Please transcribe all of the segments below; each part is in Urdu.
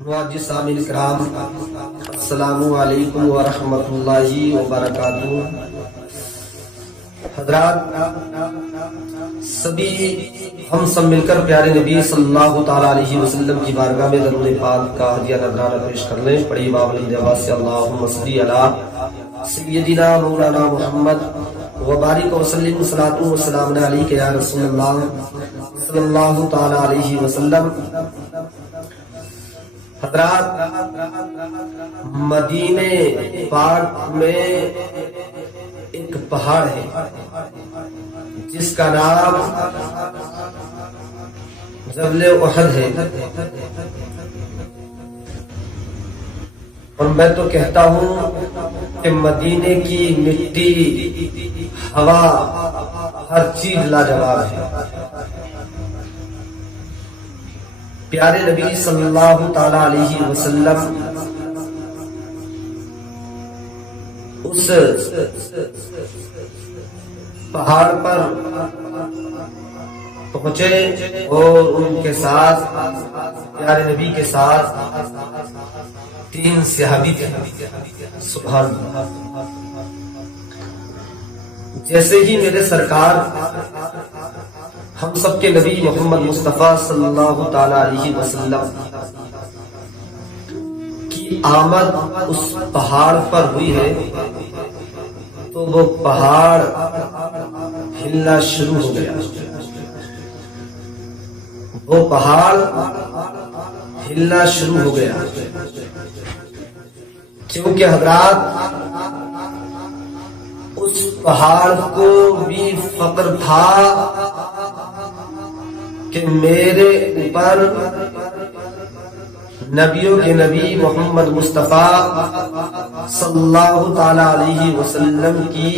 معزز سامعین کرام، السلام علیکم ورحمۃ اللہ وبرکاتہ۔ حضرات، سبھی ہم سب مل کر پیارے نبی صلی اللہ تعالیٰ علیہ وسلم کی بارگاہ میں درود پاک کا ہدیہ نذرانہ پیش کر لیں۔ پڑھی بابل آواز سے اللہم صلی علی سیدنا مولانا محمد وبارک وسلم صلاۃ و سلام علیک یا رسول اللہ صلی اللہ تعالیٰ علیہ وسلم۔ حضرات، مدینے پاک میں ایک پہاڑ ہے جس کا نام جبل احد ہے، اور میں تو کہتا ہوں کہ مدینے کی مٹی، ہوا، ہر چیز لاجواب ہے۔ پیارے نبی صلی اللہ تعالی علیہ وسلم اس پہاڑ پر پہنچے اور ان کے ساتھ، پیارے نبی کے ساتھ 3 صحابی تھے۔ سبحان اللہ۔ جیسے ہی میرے سرکار ہم سب کے نبی محمد مصطفیٰ صلی اللہ تعالی علیہ وسلم کی آمد اس پہاڑ پر ہوئی ہے تو وہ پہاڑ ہلنا شروع ہو گیا۔ وہ پہاڑ ہلنا شروع ہو گیا کیونکہ حضرات، اس پہاڑ کو بھی فخر تھا کہ میرے اوپر نبیوں کے نبی محمد مصطفیٰ صلی اللہ تعالی علیہ وسلم کی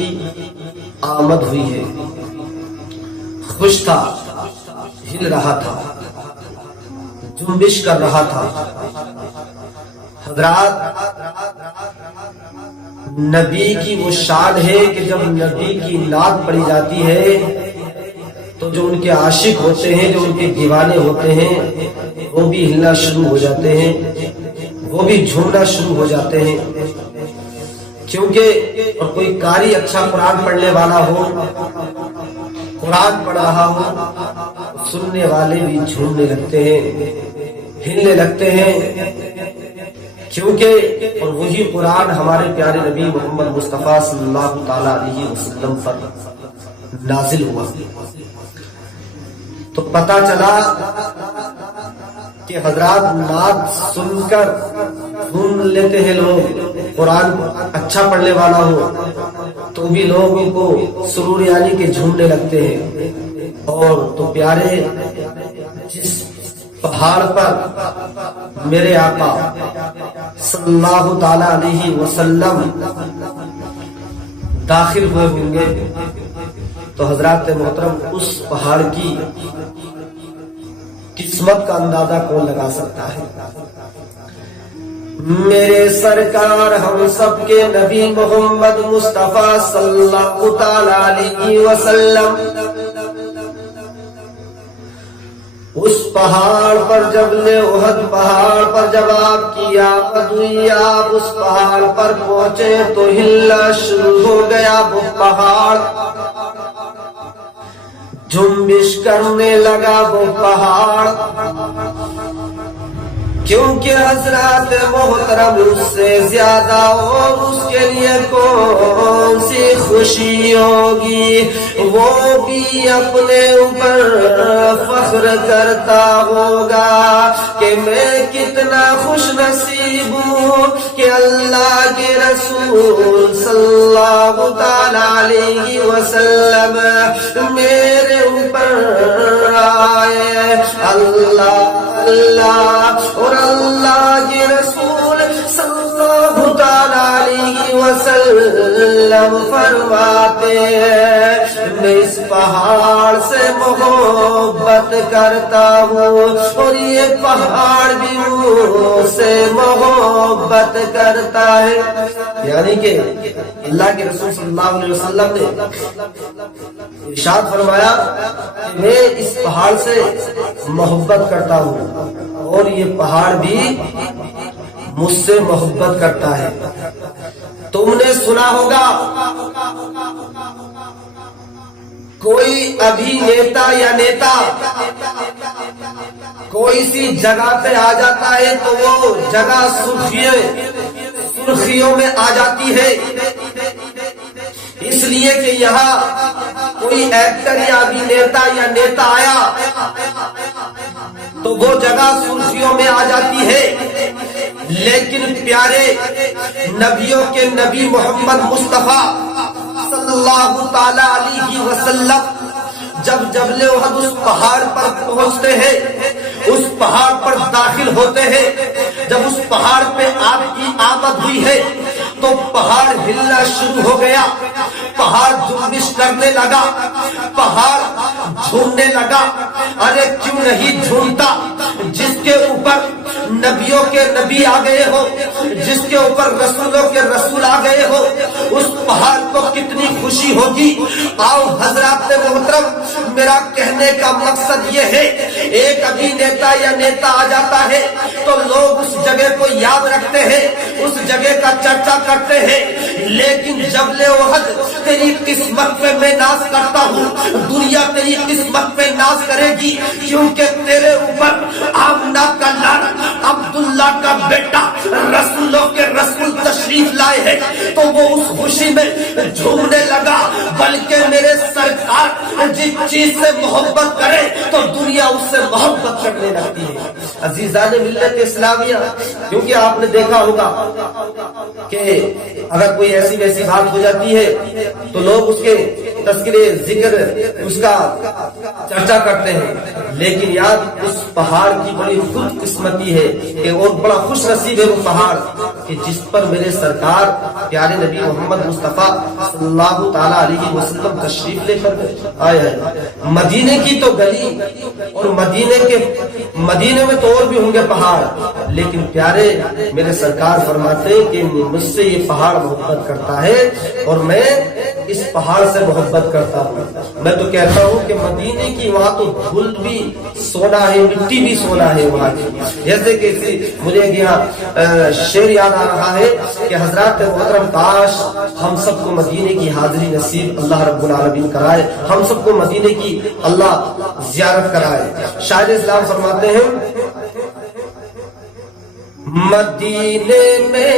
آمد ہوئی ہے۔ خوش تھا، ہل رہا تھا، جنبش کر رہا تھا۔ حضرات، نبی کی وہ شان ہے کہ جب نبی کی نعت پڑھی جاتی ہے تو جو ان کے عاشق ہوتے ہیں، جو ان کے دیوانے ہوتے ہیں، وہ بھی ہلنا شروع ہو جاتے ہیں، وہ بھی جھومنا شروع ہو جاتے ہیں۔ کیونکہ اور کوئی قاری اچھا قرآن پڑھنے والا ہو، قرآن پڑھ رہا ہو، سننے والے بھی جھومنے لگتے ہیں، ہلنے لگتے ہیں، کیونکہ اور وہی قرآن ہمارے پیارے نبی محمد مصطفیٰ صلی اللہ تعالی علیہ وسلم پر نازل ہوا۔ تو پتہ چلا کہ حضرات نعت سن کر جھوم لیتے ہیں لوگ، قرآن اچھا پڑھنے والا ہو تو بھی لوگوں کو سرور یعنی کہ جھومنے لگتے ہیں۔ اور تو پیارے، جس پہاڑ پر میرے آقا صلی اللہ تعالی علیہ وسلم داخل ہوئے ہوں گے تو حضرات محترم، اس پہاڑ کی قسمت کا اندازہ کون لگا سکتا ہے؟ میرے سرکار ہم سب کے نبی محمد مصطفیٰ صلی اللہ تعالی علیہ وسلم اس پہاڑ پر، جبل احد پہاڑ پر جب آپ کی آمد ہوئی، آپ اس پہاڑ پر پہنچے تو ہلنا شروع ہو گیا۔ وہ پہاڑ جنبش کرنے لگا، وہ پہاڑ، کیونکہ حضرات محترم اس سے زیادہ اور اس کے لیے کون سی خوشی ہوگی؟ وہ بھی اپنے اوپر فخر کرتا ہوگا کہ میں کتنا خوش نصیب ہوں کہ اللہ کے رسول صلی اللہ تعالی علیہ وسلم میرے اوپر آئے۔ اللہ اللہ اور اللہ کے رسول صلی اللہ تعالی علیہ وسلم فرماتے ہیں، میں اس پہاڑ سے محبت کرتا ہوں اور یہ پہاڑ بھی مجھ سے محبت محبت کرتا ہے. یعنی کہ اللہ کے رسول صلی اللہ علیہ وسلم نے ارشاد فرمایا کہ میں اس پہاڑ سے محبت کرتا ہوں اور یہ پہاڑ بھی مجھ سے محبت کرتا ہے. تم نے سنا ہوگا کوئی ابھی نیتا یا نیتا کوئی سی جگہ پہ آ جاتا ہے تو وہ جگہ سرخیوں میں آ جاتی ہے، اس لیے کہ یہاں کوئی ایکٹر یا ابھی نیتا آیا تو وہ جگہ سرخیوں میں آ جاتی ہے. لیکن پیارے نبیوں کے نبی محمد مصطفیٰ صلی اللہ تعالی علیہ وسلم جب جبل احد اس پہاڑ پر پہنچتے ہیں، اس پہاڑ پر داخل ہوتے ہیں، جب اس پہاڑ پہ آپ کی آمد ہوئی ہے تو پہاڑ ہلنا شروع ہو گیا، پہاڑ جنبش کرنے لگا، پہاڑ جھومنے لگا. ارے کیوں نہیں جھومتا؟ جس کے اوپر نبیوں کے نبی آ گئے ہو، جس کے اوپر رسولوں کے رسول آ گئے ہو، اس پہاڑ کو کتنی خوشی ہوگی. آؤ حضرات محترم، میرا کہنے کا مقصد یہ ہے، ایک ابھی نیتا آ جاتا ہے تو لوگ اس جگہ کو یاد رکھتے ہیں، اس جگہ کا چرچا کرتے ہیں. لیکن جبل احد تیری قسمت پہ میں ناز کرتا ہوں، دنیا تیری قسمت پہ ناز کرے گی، کیونکہ تیرے اوپر آمنہ کا لاڈ عبداللہ کا بیٹا رسولوں کے رسول تشریف لائے ہیں. تو وہ اس خوشی میں جھومنے لگا. بلکہ میرے سرکار جس چیز سے محبت کرے تو دنیا اس سے محبت کرنے لگتی ہے. عزیزان ملت اسلامیہ، کیونکہ آپ نے دیکھا ہوگا کہ اگر کوئی ایسی ویسی بات ہو جاتی ہے تو لوگ اس کے تذکرے ذکر اس کا چرچا کرتے ہیں. لیکن یاد اس پہاڑ کی بڑی خود قسمتی ہے کہ وہ بڑا خوش نصیب ہے وہ پہاڑ کہ جس پر میرے سرکار پیارے نبی محمد مصطفیٰ صلی اللہ تعالی علیہ وسلم تشریف لے کر آئے ہیں. مدینے کی تو گلی اور مدینے میں تو اور بھی ہوں گے پہاڑ، لیکن پیارے میرے سرکار فرماتے ہیں کہ مجھ سے یہ پہاڑ محبت کرتا ہے اور میں اس پہاڑ سے محبت کرتا ہوں. میں تو کہتا ہوں کہ مدینے کی وہاں تو دھول بھی سونا ہے، مٹی بھی سونا ہے وہاں کی. جیسے کہ مجھے یہاں شعر یاد آ رہا ہے کہ حضرات محترم کاش ہم سب کو مدینے کی حاضری نصیب اللہ رب العالمین کرائے، ہم سب کو مدینے کی اللہ زیارت کرائے. شاعر اسلام فرماتے ہیں مدینے میں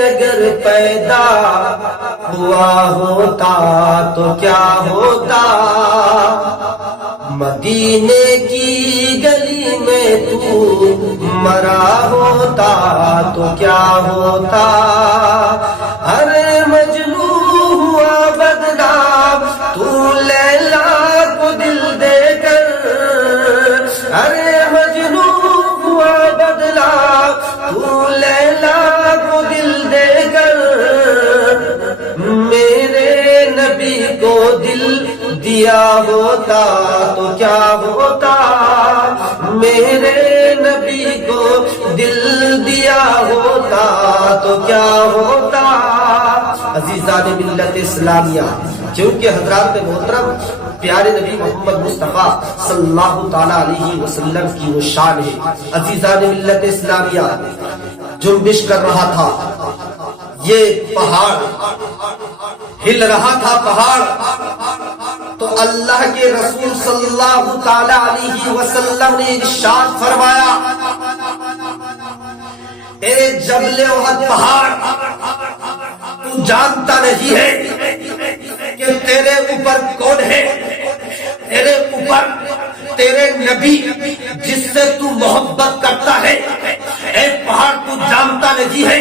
اگر پیدا ہوا ہوتا تو کیا ہوتا، مدینے کی گلی میں تو مرا ہوتا تو کیا ہوتا. ارے مجنو ہوا بدنام تو لیلا کو دل دے کر، ارے مجنو ہوا بدنام تو لیلا کو دل دے کر، میرے نبی کو دل دیا ہوتا تو کیا ہوتا، میرے نبی کو دل دیا ہوتا تو کیا ہوتا. عزیزان ملت اسلامیہ، کیونکہ حضرات محترم پیارے نبی محمد مصطفیٰ صلی اللہ تعالی علیہ وسلم کی وہ شان ہے. عزیزان ملت اسلامیہ، جنبش کر رہا تھا یہ پہاڑ، ہل رہا تھا پہاڑ، تو اللہ کے رسول صلی اللہ تعالی علیہ وسلم نے ارشاد فرمایا اے جبل احد پہاڑ، تو جانتا نہیں ہے کہ تیرے اوپر کون ہے، تیرے اوپر تیرے نبی جس سے تو محبت کرتا ہے. اے پہاڑ تو جانتا نہیں ہے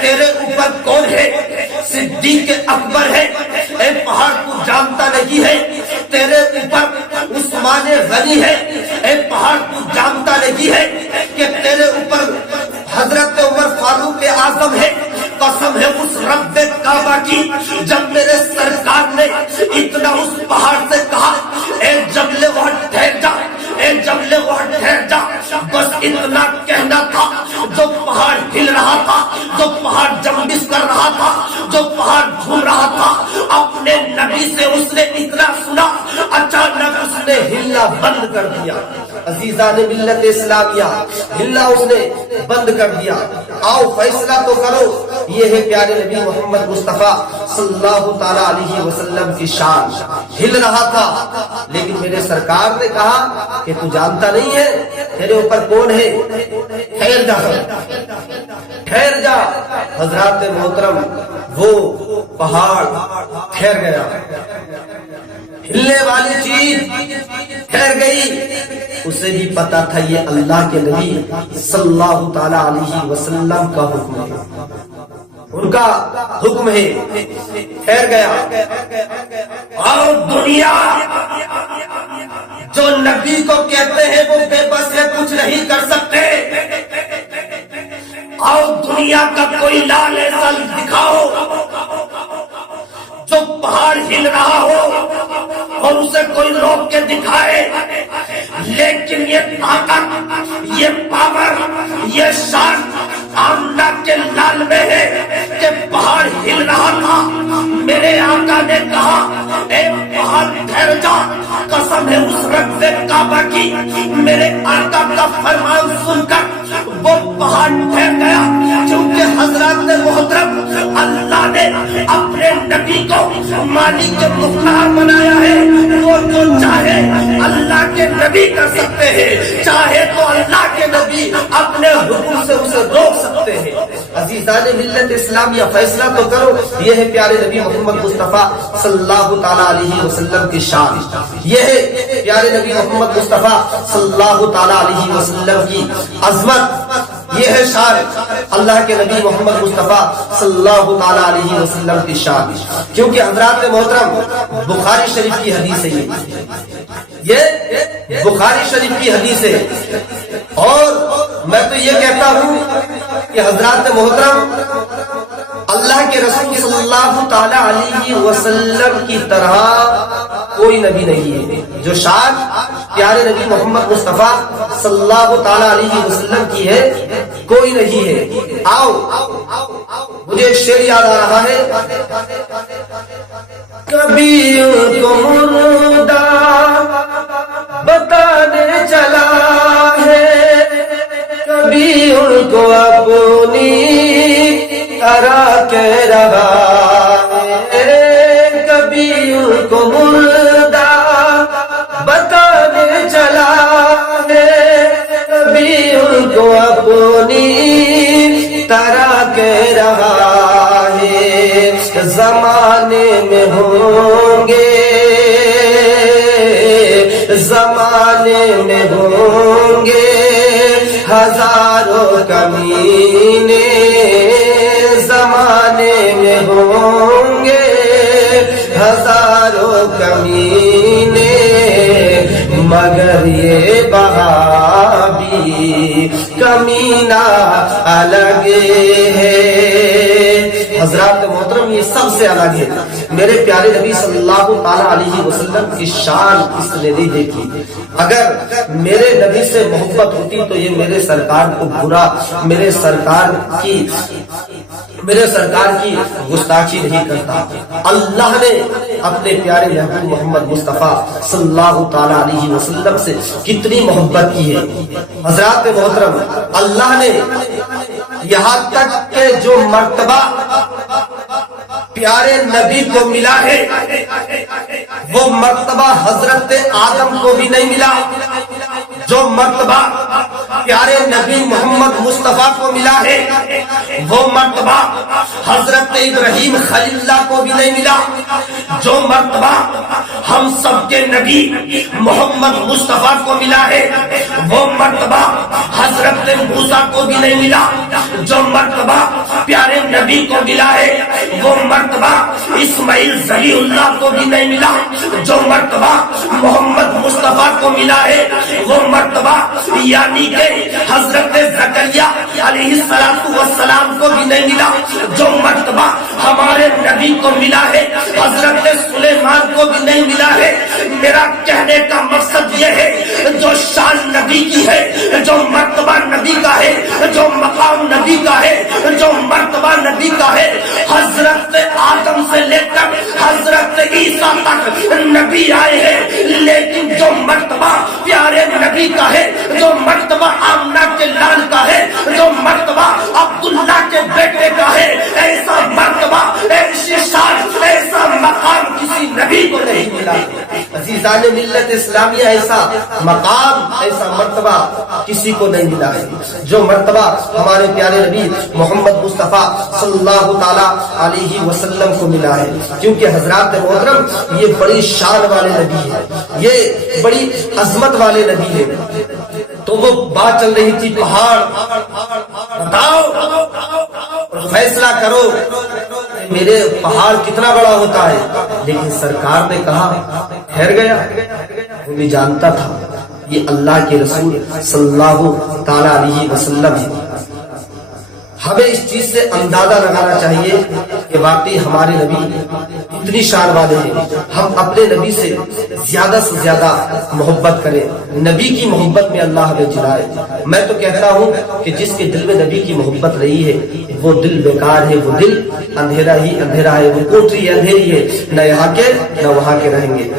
تیرے اوپر کون ہے، صدیق اکبر ہے. اے پہاڑ تو جانتا نہیں ہے تیرے اوپر عثمان غنی ہے. اے پہاڑ تو جانتا نہیں ہے کہ تیرے اوپر حضرت عمر فاروق اعظم ہے. قسم ہے اس رب کعبہ کی، جب میرے سرکار نے اتنا اس پہاڑ سے کہا اے جبل احد ٹھہر جا، اے جبل احد ٹھہر جا، بس اتنا کہنا تھا، جو پہاڑ ہل رہا تھا جو پہاڑ جھوم رہا تھا اپنے نبی سے اس نے اتنا سنا، اچانک اس نے ہلنا بند کر دیا۔ عزیزان ملت اسلامیہ، ہلنا اس نے بند کر دیا۔ آؤ فیصلہ تو کرو، یہ ہے پیارے نبی محمد مصطفیٰ صلی اللہ تعالی علیہ وسلم کی شان۔ ہل رہا تھا لیکن میرے سرکار نے کہا کہ تو جانتا نہیں ہے تیرے اوپر کون ہے، ٹھہر جا ٹھہر جا۔ حضرات محترم وہ پہاڑ ٹھہر گیا، ہلنے والی چیز ٹھہر گئی۔ اسے بھی پتا تھا یہ اللہ کے نبی صلی اللہ تعالی علیہ وسلم کا حکم ہے، ان کا حکم ہے، ٹھہر گیا۔ اور دنیا جو نبی کو کہتے ہیں وہ بے بس ہے، کچھ نہیں کر سکتے۔ اور دنیا کا کوئی لال ایسل دکھاؤ جو پہاڑ ہل رہا ہو اور اسے کوئی روک کے دکھائے، لیکن یہ طاقت، یہ پاور، یہ شان آمنہ کے لال میں ہے کہ پہاڑ ہل رہا تھا، میرے آقا نے کہا اے پہاڑ ٹھہر جا، قسم ہے اس رب کعبہ کی، میرے آقا کا فرمان سن کر وہ پہاڑ ٹھہر گیا۔ کیونکہ حضرات محترم اللہ نے اپنے نبی کو مالک مختار بنایا ہے، وہ جو چاہے اللہ کے نبی کر سکتے ہیں، چاہے تو اللہ کے نبی اپنے حکم سے اسے روک سکتے ہیں۔ عزیزان ملت اسلامیہ فیصلہ تو کرو، یہ ہے پیارے نبی محمد مصطفیٰ صلی اللہ تعالی علیہ وسلم کی شان، یہ ہے پیارے نبی محمد مصطفیٰ صلی اللہ تعالی علیہ وسلم کی عظمت، یہ ہے شان اللہ کے نبی محمد مصطفیٰ صلی اللہ تعالی علیہ وسلم کی شان۔ کیونکہ حضرات محترم بخاری شریف کی حدیث ہے، یہ بخاری شریف کی حدیث ہے، اور میں تو یہ کہتا ہوں کہ حضرات محترم اللہ کے رسول صلی اللہ تعالی علیہ وسلم کی طرح کوئی نبی نہیں ہے۔ جو شان پیارے نبی محمد مصطفیٰ صلی اللہ تعالی علیہ وسلم کی ہے کوئی نہیں ہے۔ آؤ مجھے ایک شعر یاد آ رہا ہے، کبھی ان کو مردہ بتانے چلا ہے، کبھی ان کو اپنی طرح کہہ رہا ہے، کبھی ان کو مردہ بتانے چلا ہے، کبھی ان کو اپنی طرح کہہ رہا ہے۔ زمانے میں ہوں گے، زمانے میں ہوں گے ہزاروں کمینے، زمانے میں ہوں گے ہزاروں کمینے، مگر یہ وہابی کمینہ الگ ہے۔ حضرات محترم یہ سب سے الگ ہے۔ میرے پیارے نبی صلی اللہ تعالی علیہ وسلم کی شان اس نے نہیں دیکھی۔ اگر میرے نبی سے محبت ہوتی تو یہ میرے سرکار کو برا، میرے سرکار کی گستاخی نہیں کرتا۔ اللہ نے اپنے پیارے محبوب محمد مصطفیٰ صلی اللہ تعالی علیہ وسلم سے کتنی محبت کی ہے۔ حضرات محترم اللہ نے یہاں تک کہ جو مرتبہ پیارے نبی کو ملا ہے وہ مرتبہ حضرت آدم کو بھی نہیں ملا، جو مرتبہ پیارے نبی محمد مصطفیٰ کو ملا ہے وہ مرتبہ حضرت ابراہیم خلیل اللہ کو بھی نہیں ملا، جو مرتبہ ہم سب کے نبی محمد مصطفیٰ کو ملا ہے وہ مرتبہ حضرت موسیٰ کو بھی نہیں ملا، جو مرتبہ پیارے نبی کو ملا ہے وہ مرتبہ اسماعیل ذبیح اللہ کو بھی نہیں ملا، جو مرتبہ محمد مصطفیٰ کو ملا ہے وہ مرتبہ یعنی کہ حضرت زکریا علیہ السلام کو بھی نہیں ملا، جو مرتبہ ہمارے نبی کو ملا ہے حضرت سلیمان کو بھی نہیں ملا ہے۔ میرا کہنے کا مقصد یہ ہے جو شان نبی کی ہے، جو مرتبہ نبی کا ہے، جو مقام نبی کا ہے، جو مرتبہ نبی کا ہے، حضرت نبی آئے ہیں، لیکن جو مرتبہ پیارے نبی کا ہے، جو مرتبہ آمنہ کے لال کا ہے، جو مرتبہ عبداللہ کے بیٹے کا ہے، ایسا مرتبہ، ایسی شان، ایسا مقام کسی نبی کو نہیں ملا۔ عزیزان ملت اسلامیہ، ایسا مقام، ایسا مرتبہ کسی کو نہیں ملا ہے جو مرتبہ ہمارے پیارے نبی محمد مصطفیٰ صلی اللہ تعالی علیہ وسلم کو ملا ہے۔ کیونکہ حضرات محترم، یہ بڑی شان والے نبی ہے، یہ بڑی عظمت والے نبی ہے۔ تو وہ بات چل رہی تھی پہاڑ، بتاؤ اور فیصلہ کرو میرے پہاڑ کتنا بڑا ہوتا ہے۔ لیکن سرکار نے کہا ٹھہر گیا، وہ بھی جانتا تھا یہ اللہ کے رسول صلی اللہ تعالی علیہ وسلم ہے۔ ہمیں اس چیز سے اندازہ لگانا چاہیے کہ واقعی ہمارے نبی اتنی شان والے ہیں۔ ہم اپنے نبی سے زیادہ سے زیادہ محبت کریں، نبی کی محبت میں اللہ ہمیں جلائے۔ میں تو کہتا ہوں کہ جس کے دل میں نبی کی محبت رہی ہے وہ دل بیکار ہے، وہ دل اندھیرا ہی اندھیرا ہے، وہ کوٹری اندھیری ہے، نہ یہاں کے نہ وہاں کے رہیں گے۔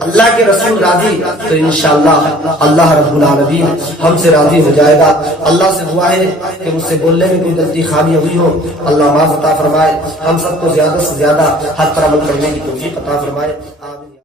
اللہ کے رسول راضی تو انشاءاللہ اللہ رب العالمین ہم سے راضی ہو جائے گا۔ اللہ سے دعا ہے کہ مجھ سے بولنے میں کوئی غلطی خامی ہوئی ہو اللہ معاف عطا فرمائے، ہم سب کو زیادہ سے زیادہ حق پر عمل کرنے کی توفیق عطا فرمائے۔ آمین۔